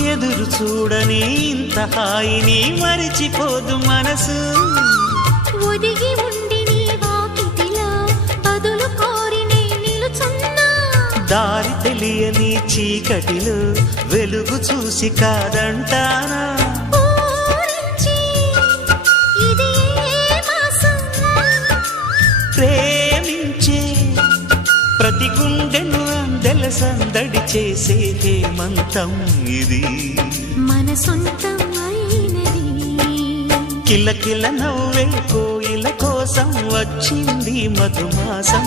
ఎదురు చూడని ఇంత హాయిని మరిచిపోదు మనసు. ఒదిగి ఉండి నీ వాకిటిలో బదులు కోరి నే నిలుచున్నా. దారి తెలియని చీకటిలో వెలుగు చూసి కాదంటానా? మాసం ప్రేమించే ప్రతి గుండెను అందెల సందడి చేసే హేమంతం ఇది. మన సొంతం కిలకిల నవ్వే కోయిల కోసం వచ్చింది మధుమాసం.